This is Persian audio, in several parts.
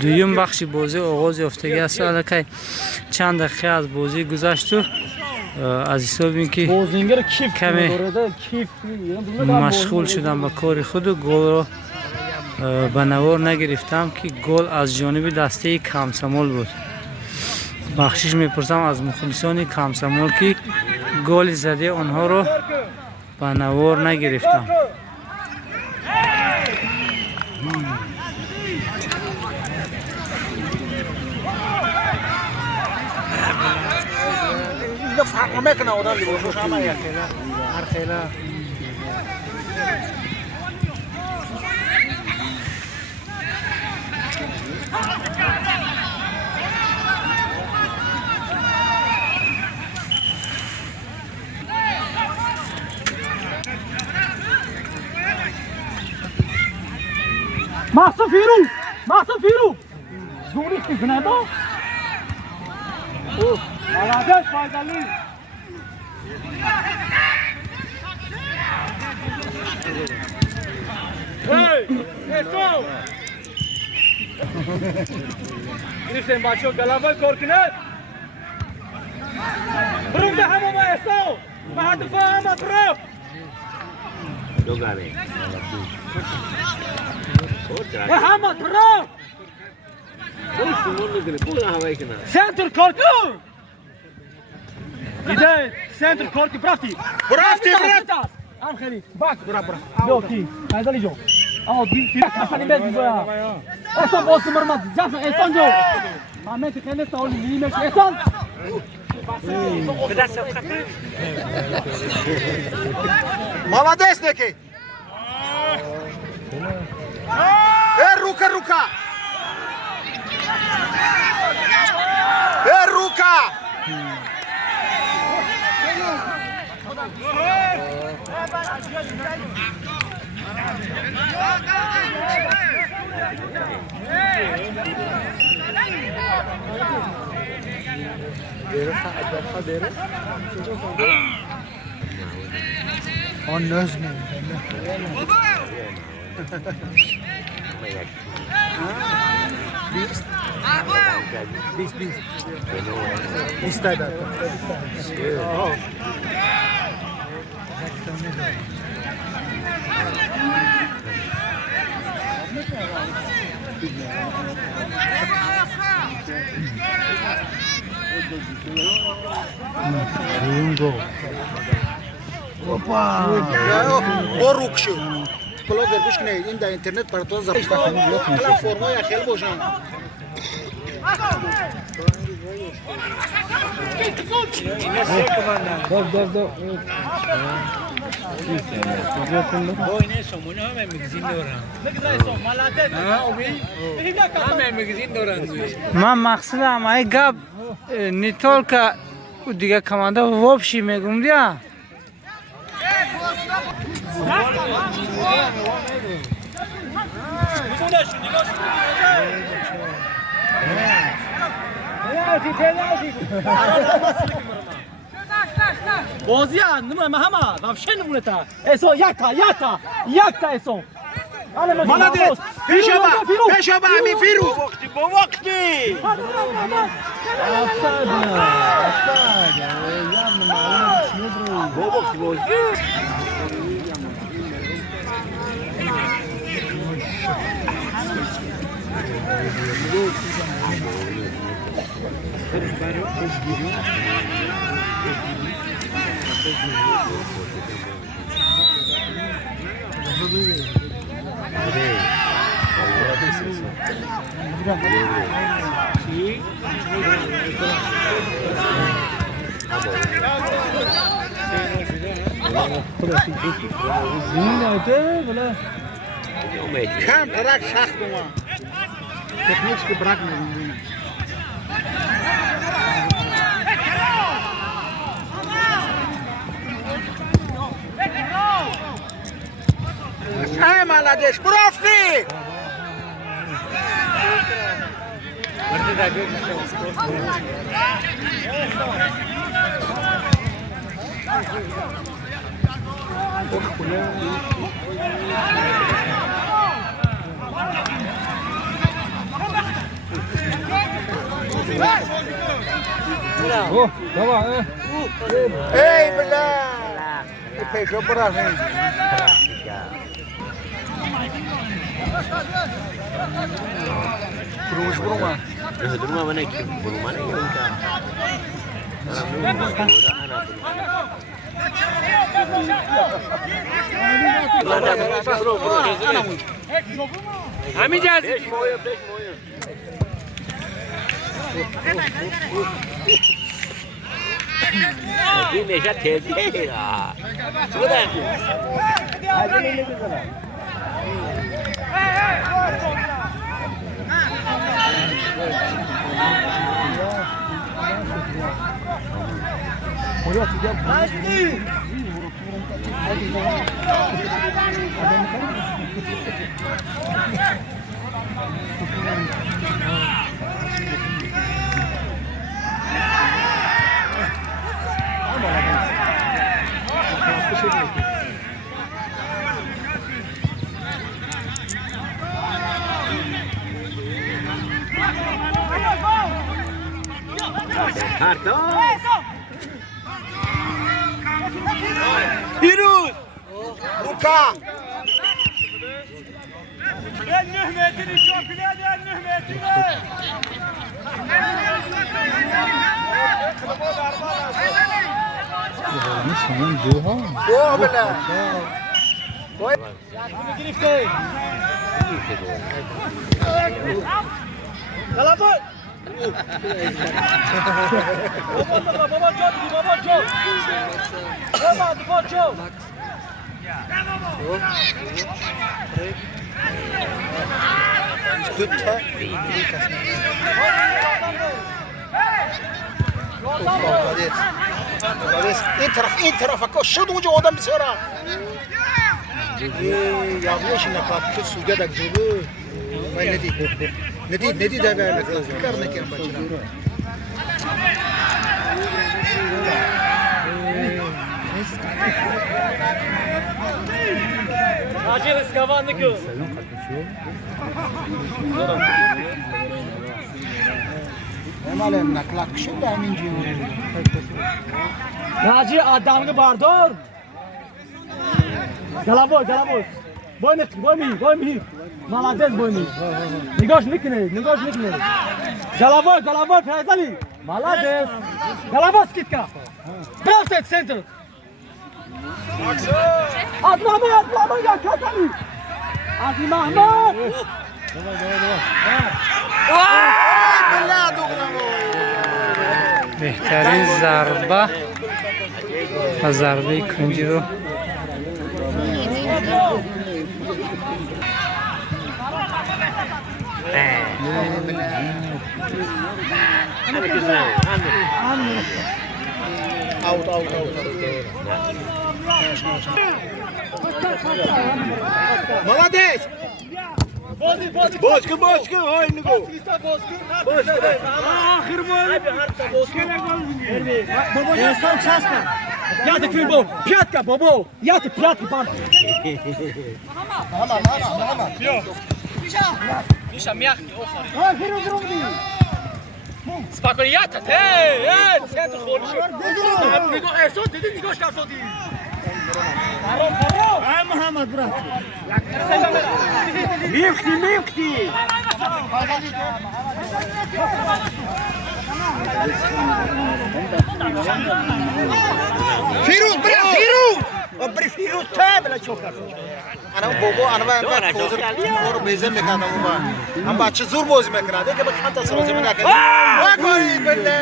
دویم بخش بازی آغاز یافتگی است. الکی چند دقیقه از بازی گذشت و از حساب اینکه کمی مشغول شدم به کار خود و گل را به نوار نگرفتم که گل از جانب دسته کمسمال بود. بخشش میپرسم از مخلصان کمسمال که گل زده آنها را به نوار نگرفتم. فرق میکنه آدم لباسش همه یک خیله هر خیله محسن فیرو زوری خیزنه دا ملادش فایدالی eso گرفتیم بچه ها گلوه کار کنه برون ده همه ما eso به هدفه همه برو دوگانه همه برو سنتر کار کن دیده سنتر کار کن برافتی هم خیلی باک برا کی فایدالی جو آه دی اصلا بیاد بیا احسان باز مرمت جفن احسان جو محمد خیلی سوال لیمش احسان بدست خطر молодец neki рука рука On knows me. This type of. Oh. برو کشو کلا گرگوش کنه این در اینترنت پر تو زبط کلا فرمای خیلی باشن دو اینه سامونه همه مگزین دارن همه مگزین دارن من مقصدم ای گب نیتول که دیگه کمانده وابشی میگم دیا بازی نمونه محمد وابشه نمونه تا ایسو یک تا ایسو молодец پیشا با امی فیرو با وقتی کم ترک سخت ما تکنیکش که برک نمیدونی ای молодец برافتی اوه بابا ای بلا پیشو برا Terus rumah. Rumah mana ki? Rumah mana yang kita? Ami jazi. Ini saya terjadi lah. Sudah. Piruz! Ruka! Gel nühmetini çok bile gel nühmetini. Doğa bela! Girifte. Kalabut. Baba çok, baba çok. Baba çok. این طرف شد اونجا آدم بسیارا یاغیش نکات که سوگه دک جوگو من ندید دقیقه کار نکیم بچه Acil iskavanlık o. Emalem naklak şimdi aminci. Naci adamı bardor. Galavoy. Boy mi. Молодец boy mi. Nigoş nikne. Galavoy Feyzali. Молодец. Galavoy skitka. Bravo center. Atlama ya Kasani. Azim Ahmet. بهترین ضربه کنجی رو Молодец! Бочка, ой, не го. Ахир мой. Бобо, я сам часто. Я так фибо. Пятка, бобо. Я так пятка пан. Мама. Миша мягкий, охори. Спокойно, я так. Эй, центр ходишь. Эсон, ты нигош касоди. Ай, Мухаммад, брат. Мивки. Firuz, bırak Firuz! O bir Firuz tebele çok artık. Ana bobo, ana ben kozur, or bezem mekanım var. Ama bahçe zor boz mekanı. Deke bak kanta sıra zemin akıllı. Bak oy bende.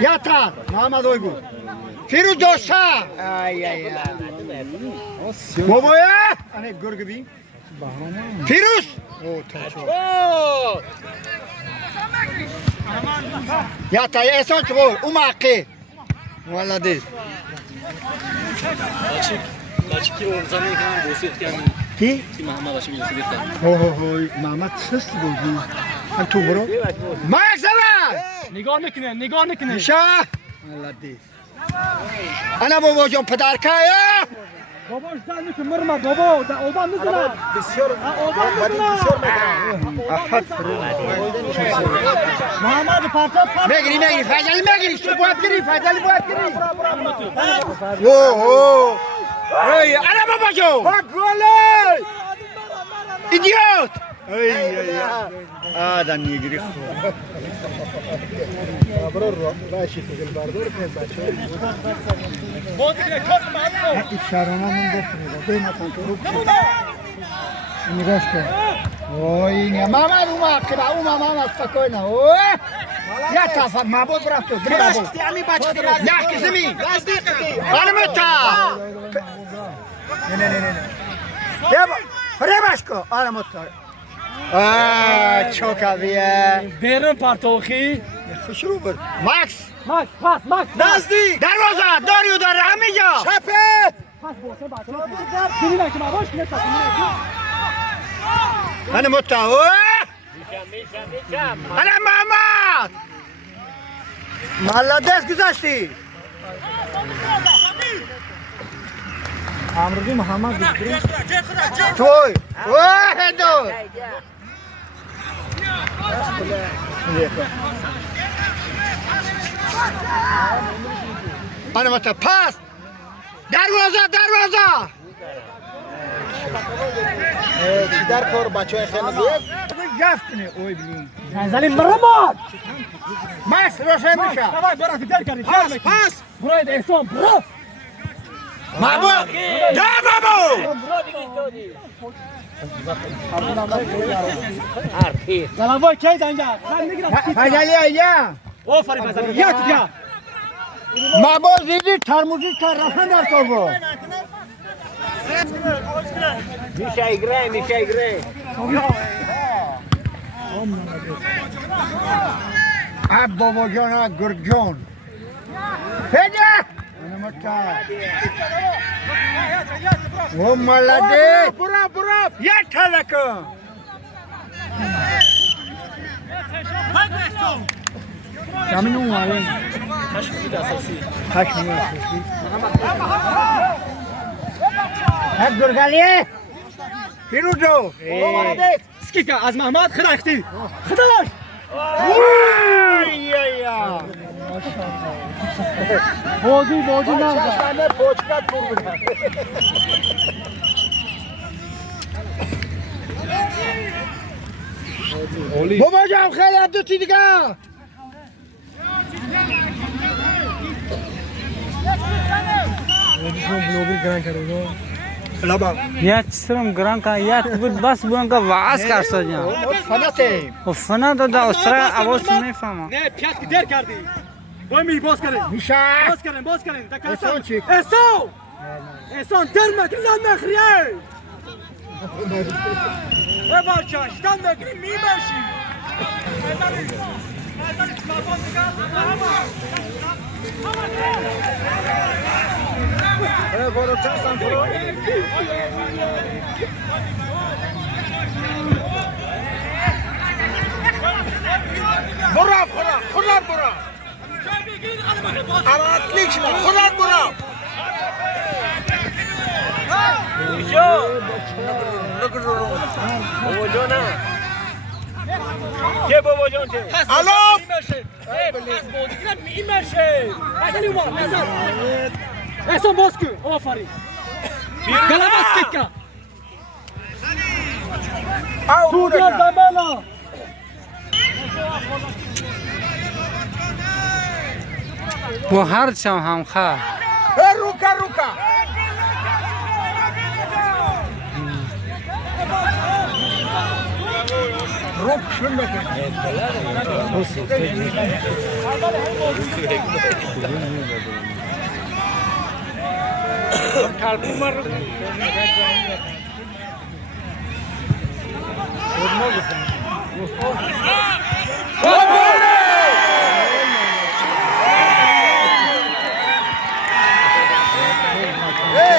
Yata, Muhammed Oygu. Firuz dosta. Ay. Bobo ya. Ana gör gibi. Firuz. Yata, eson çubuğu, umakki. Молодец. Açık ki Oğuzhan'ın ekranı boğusu etken. Ki? Ki Muhammed Aşım Yusuf etken. Mehmet ses buldu. Sen tu bro. Mayak sana. نگاه نکنه Nişa. Молодец. Ana babacığım peder kaya. بابا زن که مرمد بابا در آدم نزنه بسیار آدم بسیار محمد پرتاب میگیری فضلی تو باید گیری فضلی باید گیری اوه ای انا بابا جو گله ایدیوت ای آدم میگیری باشی فکر بردار کنید بچه‌ها شارانه من بخورید دو مکان تو رو نگاش کن اوه نه محمد اومد که با محمد فکر نه اوه یا تفر معبود برفت تو برفت امی بچه نه که زمین آرامتا نه یا فریبش کو آرامتا چوکاویه بیرون پرتوخی شروع بر ماکس پاس نزدیک دروازه داریو در همینجا چپه پاس بوسه بچه ببین که ما باش نمی‌تونیم انا متاو انا محمد مالا دست گذاشتی امروزی محمد توی اوه دو انا متاو پاس دروازه چی در کار بچه خیلی گفتنه اوی بلیم زنی مرماد ماکس روشن میشه давай برو دیگر کردی پاس برو احسان برو بابا دا بابا زلال وای کی دنجا فجلی ایا آفرین فضلی یک دیگه بابا دیدی ترموزی رفتن در کار بود میشه ایگره اب بابا جان گرگ جان فجه او ملده برو یک تلکن کمی اومده خشمی اساسی هد گرگالیه پیروزو سکیکا از محمد خداختی خداش بازی نه پوچکت پر بودن بابا جان خیلی هم دوتی دیگه یا چیزم گران که یا بود بس بودن که واس کرد جان فناته و فنا داده استرا آواز نمیفهمم نه پیات که در کردی باید باز کنیم میشه باز کنیم احسان چی؟ احسان در مکن لان نخریه بچه شتن بگیریم میباشیم برا отлично برا بابا جانه که بابا جان که الو پس بازی کنم میمشه بازی اومد نزد احسان باز کن آفرین گلا باز کن تو در زمانا و هر چم هم خواه روکا روک شون بکن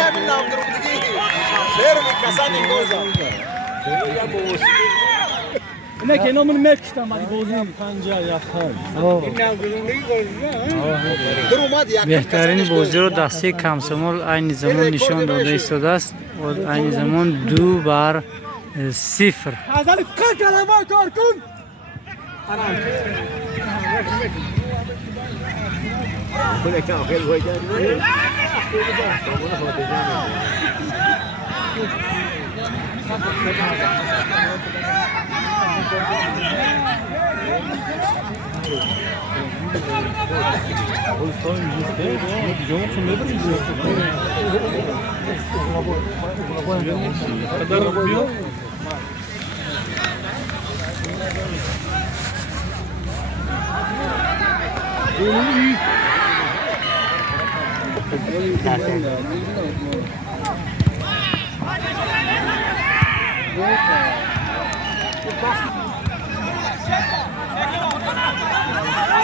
همین نام درو دیگه شهر میکسان این گوزا نه که نامون میکشتم ولی بازی پنجه یخم بهترین بازی رو دسته کمسمول این زمان نشان داده ایستاده است و این زمان 2-0. غزل فقط کلمه کار کن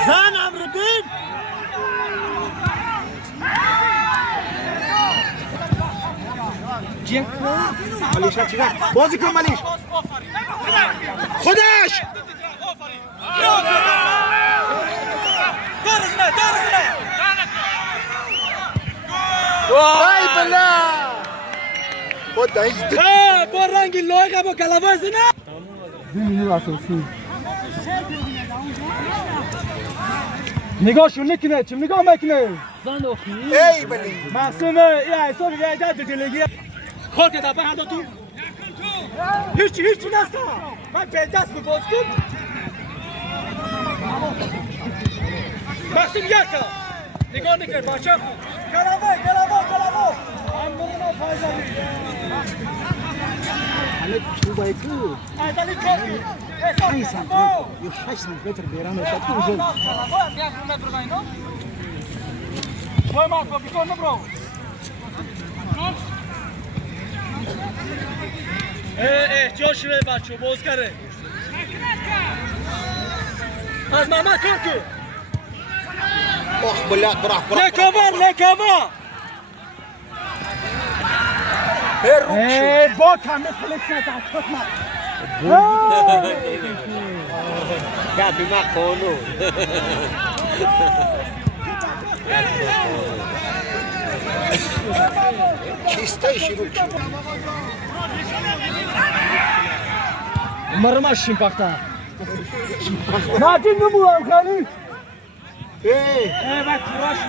زن امردین ملیش چیکار بازی کن ملیش خودش وای بلا خدایش با رنگ لایقه با کلمه زنه نگاهشون نکنه چم نگاه میکنه ای بلی معصومه ای حساب یه عدد دلگی کار که دفعه هنده تو هیچی نستا من به دست بباز کن معصوم یکا نگاه نکنه بچه خود کلمه امرونا فایزالی همه تو باید تو ایدالی کاری حساب یه 6 سانتیمتر بیرون شد تو زل Foi mal, foi pisou no bro. Josh ve bacho, boz kare. Az mama korku. اخ بلا براح Lekava. با کمه فلکس نزد خودم. کافی مخونو کیسته شروع شد مرمش شیمپاختا. نادین نموام خالی. بak kuraş.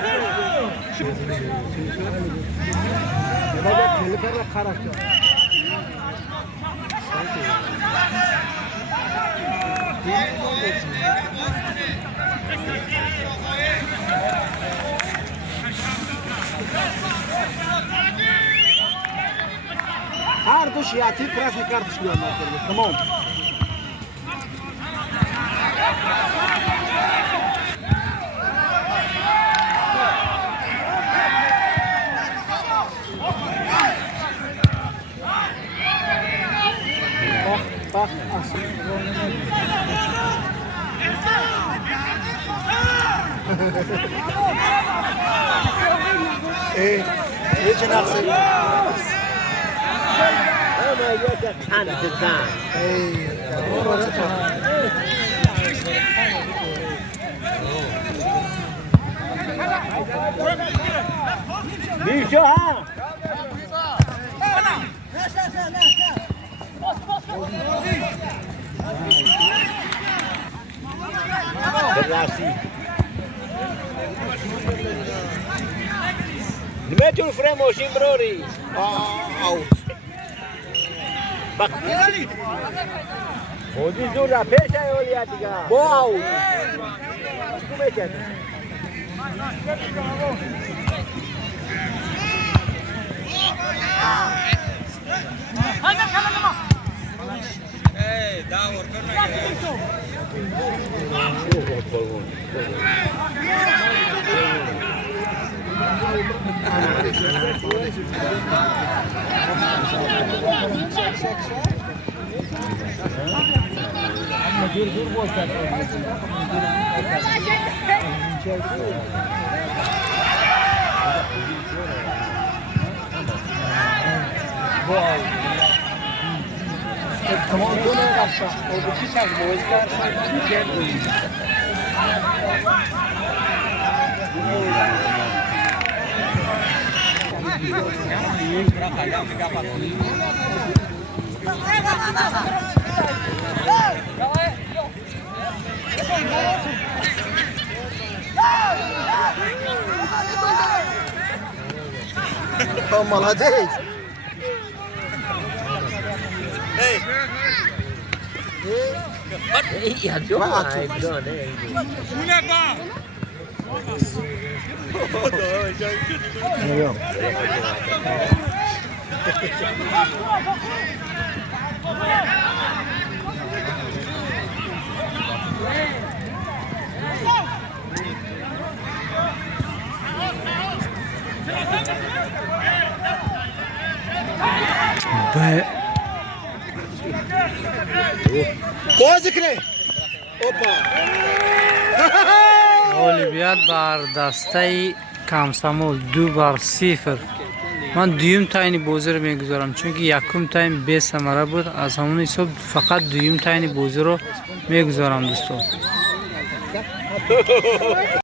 هر دوش یاتی کرافی کارتش میاد تمام bak ايه نفسك اما یک تن زن بیشو ها برسی نمیتون فرموشیم بروری اوت bak خودی زور را پیش اولیه دیگه با اوت کمه کرد молодец. بازی کنه. اوپا. اولویت بر دسته کامسامول 2-0. من دویم تاین بازی رو میگذارم چون که یکم تاین به ثمره بود. از همون حساب فقط دویم تاین بازی رو میگذارم دوستان.